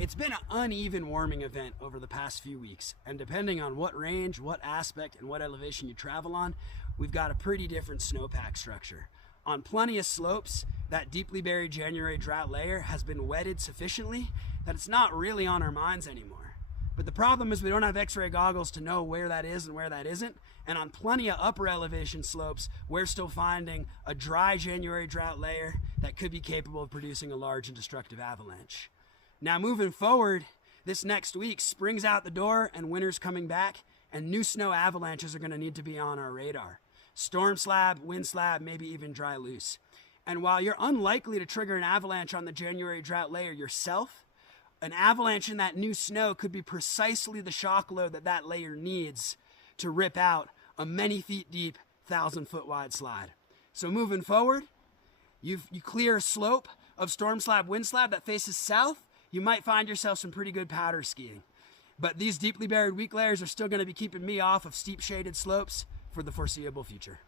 It's been an uneven warming event over the past few weeks, and depending on what range, what aspect, and what elevation you travel on, we've got a pretty different snowpack structure. On plenty of slopes, that deeply buried January drought layer has been wetted sufficiently that it's not really on our minds anymore. But the problem is we don't have x-ray goggles to know where that is and where that isn't, and on plenty of upper elevation slopes, we're still finding a dry January drought layer that could be capable of producing a large and destructive avalanche. Now moving forward, this next week, spring's out the door and winter's coming back, and new snow avalanches are going to need to be on our radar. Storm slab, wind slab, maybe even dry loose. And while you're unlikely to trigger an avalanche on the January drought layer yourself, an avalanche in that new snow could be precisely the shock load that that layer needs to rip out a many feet deep, 1,000-foot wide slide. So moving forward, you clear a slope of storm slab, wind slab that faces south, you might find yourself some pretty good powder skiing. But these deeply buried weak layers are still going to be keeping me off of steep shaded slopes for the foreseeable future.